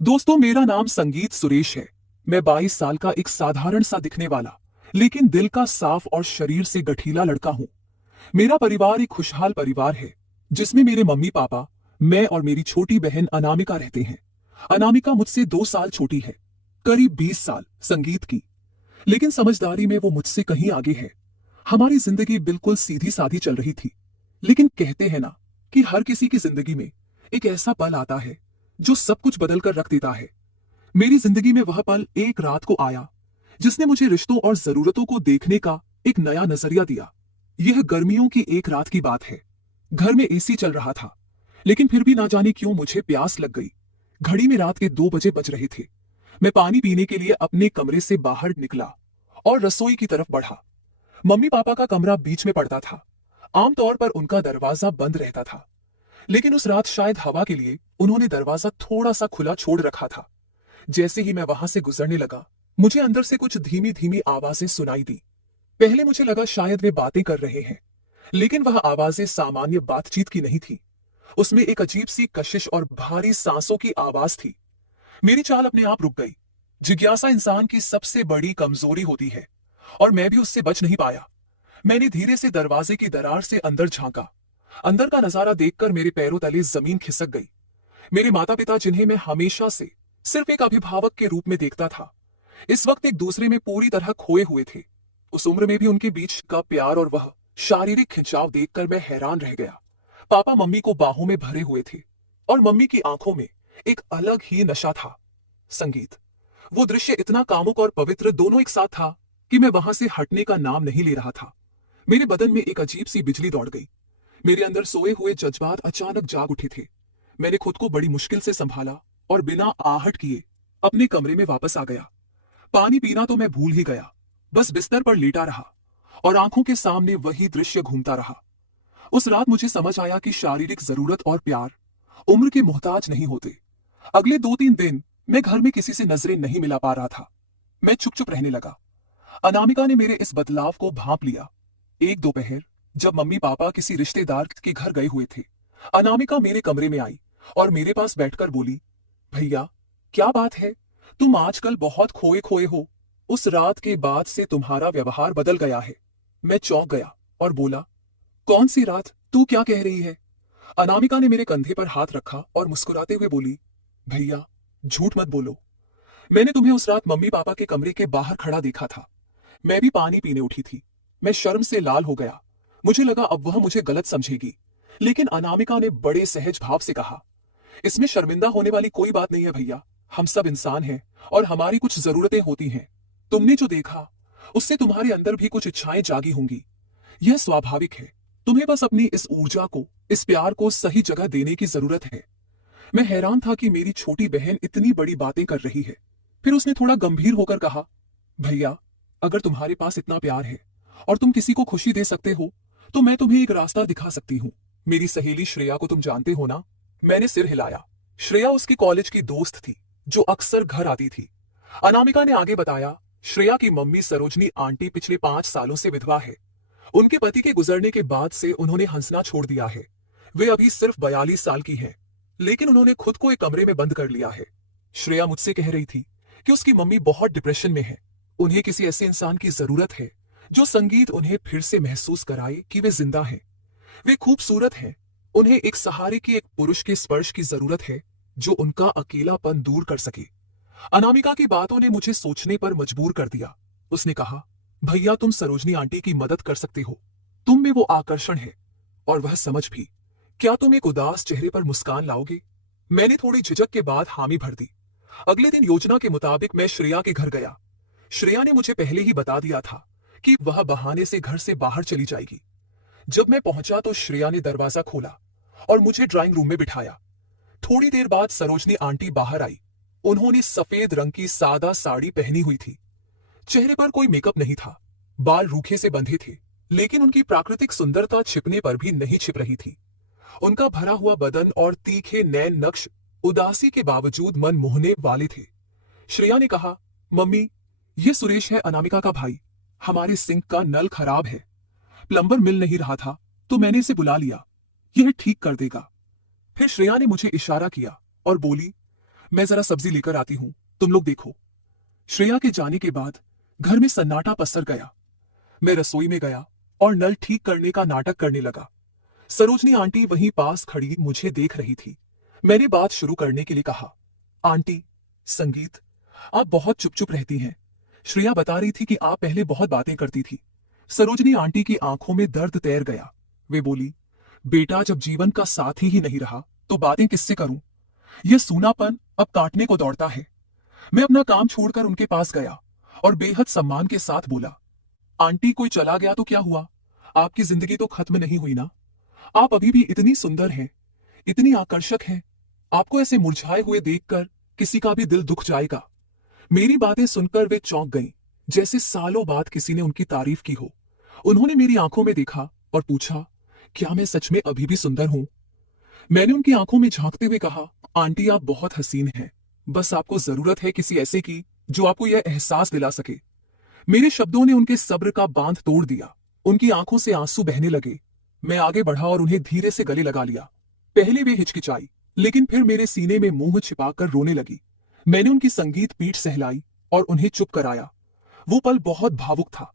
दोस्तों, मेरा नाम संगीत सुरेश है। मैं 22 साल का एक साधारण सा दिखने वाला, लेकिन दिल का साफ और शरीर से गठीला लड़का हूँ। मेरा परिवार एक खुशहाल परिवार है, जिसमें मेरे मम्मी पापा, मैं और मेरी छोटी बहन अनामिका रहते हैं। अनामिका मुझसे 2 साल छोटी है, करीब 20 साल संगीत की, लेकिन समझदारी में वो मुझसे कहीं आगे है। हमारी जिंदगी बिल्कुल सीधी सादी चल रही थी, लेकिन कहते हैं ना कि हर किसी की जिंदगी में एक ऐसा पल आता है जो सब कुछ बदल कर रख देता है। मेरी जिंदगी में वह पल एक रात को आया, जिसने मुझे रिश्तों और जरूरतों को देखने का एक नया नजरिया दिया। यह गर्मियों की एक रात की बात है। घर में एसी चल रहा था, लेकिन फिर भी ना जाने क्यों मुझे प्यास लग गई। घड़ी में रात के 2 बजे बज रहे थे। मैं पानी पीने के लिए अपने कमरे से बाहर निकला और रसोई की तरफ बढ़ा। मम्मी पापा का कमरा बीच में पड़ता था। आमतौर पर उनका दरवाजा बंद रहता था, लेकिन उस रात शायद हवा के लिए उन्होंने दरवाजा थोड़ा सा खुला छोड़ रखा था। जैसे ही मैं वहां से गुजरने लगा, मुझे अंदर से कुछ धीमी धीमी आवाजें सुनाई दी। पहले मुझे लगा शायद वे बातें कर रहे हैं, लेकिन वह आवाजें सामान्य बातचीत की नहीं थी। उसमें एक अजीब सी कशिश और भारी सांसों की आवाज थी। मेरी चाल अपने आप रुक गई। जिज्ञासा इंसान की सबसे बड़ी कमजोरी होती है, और मैं भी उससे बच नहीं पाया। मैंने धीरे से दरवाजे की दरार से अंदर झांका। अंदर का नजारा देखकर मेरे पैरों तले जमीन खिसक गई। मेरे माता पिता, जिन्हें मैं हमेशा से सिर्फ एक अभिभावक के रूप में देखता था, इस वक्त एक दूसरे में पूरी तरह खोए हुए थे। उस उम्र में भी उनके बीच का प्यार और वह शारीरिक खिंचाव देखकर मैं हैरान रह गया। पापा मम्मी को बाहों में भरे हुए थे, और मम्मी की आंखों में एक अलग ही नशा था, संगीत। वो दृश्य इतना कामुक और पवित्र दोनों एक साथ था कि मैं वहां से हटने का नाम नहीं ले रहा था। मेरे बदन में एक अजीब सी बिजली दौड़ गई। मेरे अंदर सोए हुए जज्बात अचानक जाग उठे थे। मैंने खुद को बड़ी मुश्किल से संभाला और बिना आहट किए अपने कमरे में वापस आ गया। पानी पीना तो मैं भूल ही गया, बस बिस्तर पर लेटा रहा और आंखों के सामने वही दृश्य घूमता रहा। उस रात मुझे समझ आया कि शारीरिक जरूरत और प्यार उम्र के मोहताज नहीं होते। अगले 2-3 दिन मैं घर में किसी से नजरें नहीं मिला पा रहा था। मैं चुप चुप रहने लगा। अनामिका ने मेरे इस बदलाव को भांप लिया। एक दोपहर, जब मम्मी पापा किसी रिश्तेदार के घर गए हुए थे, अनामिका मेरे कमरे में आई और मेरे पास बैठकर बोली, भैया, क्या बात है? तुम आजकल बहुत खोए खोए हो। उस रात के बाद से तुम्हारा व्यवहार बदल गया है। मैं चौंक गया और बोला, कौन सी रात? तू क्या कह रही है? अनामिका ने मेरे कंधे पर हाथ रखा और मुस्कुराते हुए बोली, भैया, झूठ मत बोलो। मैंने तुम्हें उस रात मम्मी पापा के कमरे के बाहर खड़ा देखा था। मैं भी पानी पीने उठी थी। मैं शर्म से लाल हो गया। मुझे लगा अब वह मुझे गलत समझेगी, लेकिन अनामिका ने बड़े सहज भाव से कहा, इसमें शर्मिंदा होने वाली कोई बात नहीं है भैया। हम सब इंसान हैं और हमारी कुछ जरूरतें होती हैं। तुमने जो देखा, उससे तुम्हारे अंदर भी कुछ इच्छाएं जागी होंगी। यह स्वाभाविक है। तुम्हें बस अपनी इस ऊर्जा को, इस प्यार को सही जगह देने की जरूरत है। मैं हैरान था कि मेरी छोटी बहन इतनी बड़ी बातें कर रही है। फिर उसने थोड़ा गंभीर होकर कहा, भैया, अगर तुम्हारे पास इतना प्यार है और तुम किसी को खुशी दे सकते हो, तो मैं तुम्हें एक रास्ता दिखा सकती हूँ। मेरी सहेली श्रेया को तुम जानते हो ना? मैंने सिर हिलाया। श्रेया उसकी कॉलेज की दोस्त थी, जो अक्सर घर आती थी। अनामिका ने आगे बताया, श्रेया की मम्मी सरोजनी आंटी पिछले 5 सालों से विधवा है। उनके पति के गुजरने के बाद से उन्होंने हंसना छोड़ दिया है। वे अभी सिर्फ 42 साल की हैं, लेकिन उन्होंने खुद को एक कमरे में बंद कर लिया है। श्रेया मुझसे कह रही थी कि उसकी मम्मी बहुत डिप्रेशन में है। उन्हें किसी ऐसे इंसान की जरूरत है जो संगीत उन्हें फिर से महसूस कराए कि वे जिंदा हैं। वे खूबसूरत हैं। उन्हें एक सहारे की, एक पुरुष के स्पर्श की जरूरत है जो उनका अकेलापन दूर कर सके। अनामिका की बातों ने मुझे सोचने पर मजबूर कर दिया। उसने कहा, भैया, तुम सरोजनी आंटी की मदद कर सकते हो। तुम में वो आकर्षण है और वह समझ भी। क्या तुम एक उदास चेहरे पर मुस्कान लाओगे? मैंने थोड़ी झिझक के बाद हामी भर दी। अगले दिन योजना के मुताबिक मैं श्रेया के घर गया। श्रेया ने मुझे पहले ही बता दिया था कि वह बहाने से घर से बाहर चली जाएगी। जब मैं पहुंचा तो श्रेया ने दरवाजा खोला और मुझे ड्राइंग रूम में बिठाया। थोड़ी देर बाद सरोजनी आंटी बाहर आई। उन्होंने सफेद रंग की सादा साड़ी पहनी हुई थी। चेहरे पर कोई मेकअप नहीं था। बाल रूखे से बंधे थे, लेकिन उनकी प्राकृतिक सुंदरता छिपने पर भी नहीं छिप रही थी। उनका भरा हुआ बदन और तीखे नैन नक्श उदासी के बावजूद मन मोहने वाले थे। श्रेया ने कहा, मम्मी, ये सुरेश है, अनामिका का भाई। हमारे सिंक का नल खराब है। प्लम्बर मिल नहीं रहा था, तो मैंने इसे बुला लिया। यह ठीक कर देगा। फिर श्रेया ने मुझे इशारा किया और बोली, मैं जरा सब्जी लेकर आती हूं, तुम लोग देखो। श्रेया के जाने के बाद घर में सन्नाटा पसर गया। मैं रसोई में गया और नल ठीक करने का नाटक करने लगा। सरोजनी आंटी वहीं पास खड़ी मुझे देख रही थी। मैंने बात शुरू करने के लिए कहा, आंटी, संगीत, आप बहुत चुप चुप रहती हैं। श्रेया बता रही थी कि आप पहले बहुत बातें करती थी। सरोजनी आंटी की आंखों में दर्द तैर गया। वे बोली, बेटा, जब जीवन का साथी ही नहीं रहा तो बातें किससे करूं? यह सूनापन अब काटने को दौड़ता है। मैं अपना काम छोड़कर उनके पास गया और बेहद सम्मान के साथ बोला, आंटी, कोई चला गया तो क्या हुआ? आपकी जिंदगी तो खत्म नहीं हुई ना। आप अभी भी इतनी सुंदर हैं, इतनी आकर्षक हैं। आपको ऐसे मुरझाए हुए देखकर किसी का भी दिल दुख जाएगा। मेरी बातें सुनकर वे चौंक गईं, जैसे सालों बाद किसी ने उनकी तारीफ की हो। उन्होंने मेरी आंखों में देखा और पूछा, क्या मैं सच में अभी भी सुंदर हूं? मैंने उनकी आंखों में झांकते हुए कहा, आंटी, आप बहुत हसीन हैं। बस आपको जरूरत है किसी ऐसे की जो आपको यह एहसास दिला सके। मेरे शब्दों ने उनके सब्र का बांध तोड़ दिया। उनकी आंखों से आंसू बहने लगे। मैं आगे बढ़ा और उन्हें धीरे से गले लगा लिया। पहले वे हिचकिचाई, लेकिन फिर मेरे सीने में मुंह छिपाकर रोने लगी। मैंने उनकी संगीत पीठ सहलाई और उन्हें चुप कराया। वो पल बहुत भावुक था।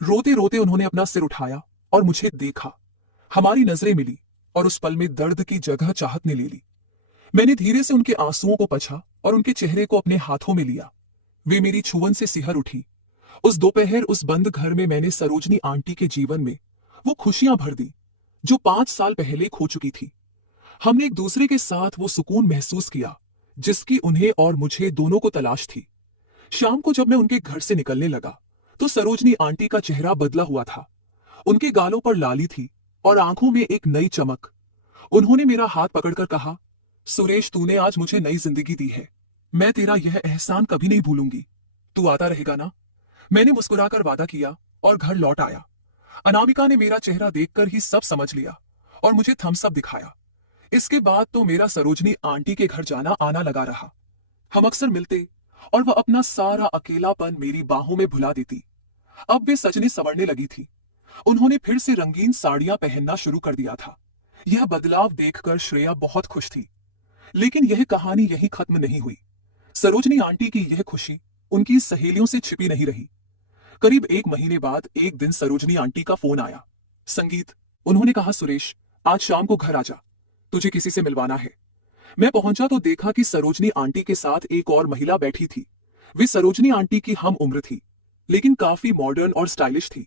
रोते रोते उन्होंने अपना सिर उठाया और मुझे देखा। हमारी नजरें मिली और उस पल में दर्द की जगह चाहत ने ले ली। मैंने धीरे से उनके आंसुओं को पछा और उनके चेहरे को अपने हाथों में लिया। वे मेरी छुअन से सिहर उठी। उस दोपहर उस बंद घर में मैंने सरोजनी आंटी के जीवन में वो खुशियां भर दी जो 5 साल पहले खो चुकी थी। हमने एक दूसरे के साथ वो सुकून महसूस किया जिसकी उन्हें और मुझे दोनों को तलाश थी। शाम को जब मैं उनके घर से निकलने लगा तो सरोजनी आंटी का चेहरा बदला हुआ था। उनके गालों पर लाली थी और आंखों में एक नई चमक। उन्होंने मेरा हाथ पकड़कर कहा, सुरेश, तूने आज मुझे नई जिंदगी दी है। मैं तेरा यह एहसान कभी नहीं भूलूंगी। तू आता रहेगा ना? मैंने मुस्कुराकर वादा किया और घर लौट आया। अनामिका ने मेरा चेहरा देखकर ही सब समझ लिया और मुझे थम्स अप दिखाया। इसके बाद तो मेरा सरोजनी आंटी के घर जाना आना लगा रहा। हम अक्सर मिलते और वह अपना सारा अकेलापन मेरी बाहों में भुला देती। अब वे सजने संवरने लगी थी। उन्होंने फिर से रंगीन साड़ियां पहनना शुरू कर दिया था। यह बदलाव देखकर श्रेया बहुत खुश थी। लेकिन यह कहानी यहीं खत्म नहीं हुई। सरोजनी आंटी की यह खुशी उनकी सहेलियों से छिपी नहीं रही। करीब 1 महीने बाद एक दिन सरोजनी आंटी का फोन आया। संगीत, उन्होंने कहा, सुरेश, आज शाम को घर आजा, तुझे किसी से मिलवाना है। मैं पहुंचा तो देखा कि सरोजनी आंटी के साथ एक और महिला बैठी थी। वे सरोजनी आंटी की हम उम्र थी, लेकिन काफी मॉडर्न और स्टाइलिश थी।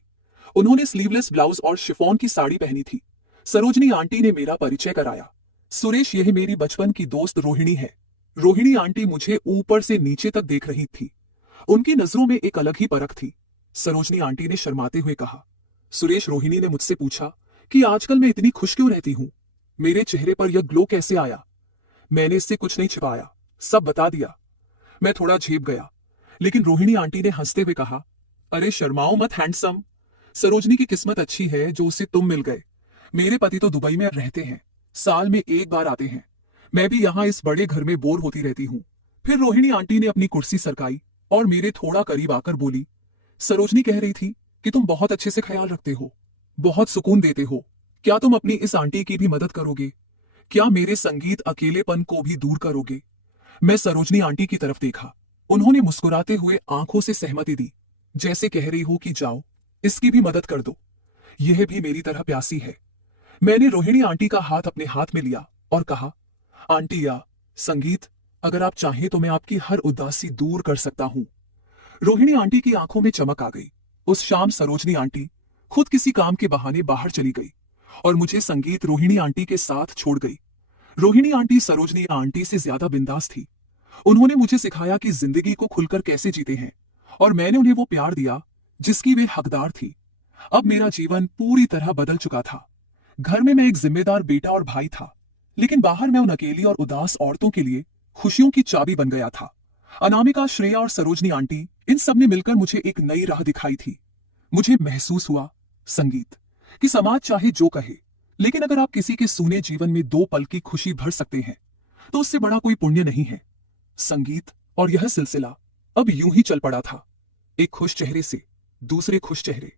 उन्होंने स्लीवलेस ब्लाउज और शिफॉन की साड़ी पहनी थी। सरोजनी आंटी ने मेरा परिचय कराया। सुरेश, यह मेरी बचपन की दोस्त रोहिणी है। रोहिणी आंटी मुझे ऊपर से नीचे तक देख रही थी। उनकी नजरों में एक अलग ही परख थी। सरोजनी आंटी ने शर्माते हुए कहा, सुरेश, रोहिणी ने मुझसे पूछा कि आजकल मैं इतनी खुश क्यों रहती हूं। मेरे चेहरे पर यह ग्लो कैसे आया? मैंने इससे कुछ नहीं छिपाया, सब बता दिया। मैं थोड़ा झेप गया, लेकिन रोहिणी आंटी ने हंसते हुए कहा, अरे शर्माओ मत हैंडसम। सरोजनी की किस्मत अच्छी है जो उसे तुम मिल गए। मेरे पति तो दुबई में रहते हैं, साल में 1 बार आते हैं। मैं भी यहाँ इस बड़े घर में बोर होती रहती हूँ। फिर रोहिणी आंटी ने अपनी कुर्सी सरकाई और मेरे थोड़ा करीब आकर बोली, सरोजनी कह रही थी कि तुम बहुत अच्छे से ख्याल रखते हो, बहुत सुकून देते हो। क्या तुम अपनी इस आंटी की भी मदद करोगे? क्या मेरे संगीत अकेलेपन को भी दूर करोगे? मैं सरोजनी आंटी की तरफ देखा। उन्होंने मुस्कुराते हुए आंखों से सहमति दी, जैसे कह रही हो कि जाओ, इसकी भी मदद कर दो, यह भी मेरी तरह प्यासी है। मैंने रोहिणी आंटी का हाथ अपने हाथ में लिया और कहा, आंटी या संगीत, अगर आप चाहें तो मैं आपकी हर उदासी दूर कर सकता हूं। रोहिणी आंटी की आंखों में चमक आ गई। उस शाम सरोजनी आंटी खुद किसी काम के बहाने बाहर चली गई और मुझे संगीत रोहिणी आंटी के साथ छोड़ गई। रोहिणी आंटी सरोजनी आंटी से ज्यादा बिंदास थी। उन्होंने मुझे सिखाया कि जिंदगी को खुलकर कैसे जीते हैं और मैंने उन्हें वो प्यार दिया जिसकी वे हकदार थी। अब मेरा जीवन पूरी तरह बदल चुका था। घर में मैं एक जिम्मेदार बेटा और भाई था, लेकिन बाहर मैं उन अकेली और उदास औरतों के लिए खुशियों की चाबी बन गया था। अनामिका, श्रेया और सरोजनी आंटी, इन सब ने मिलकर मुझे एक नई राह दिखाई थी। मुझे महसूस हुआ, संगीत, कि समाज चाहे जो कहे, लेकिन अगर आप किसी के सूने जीवन में 2 पल की खुशी भर सकते हैं तो उससे बड़ा कोई पुण्य नहीं है। संगीत और यह सिलसिला अब यूं ही चल पड़ा था, एक खुश चेहरे से दूसरे खुश चेहरे।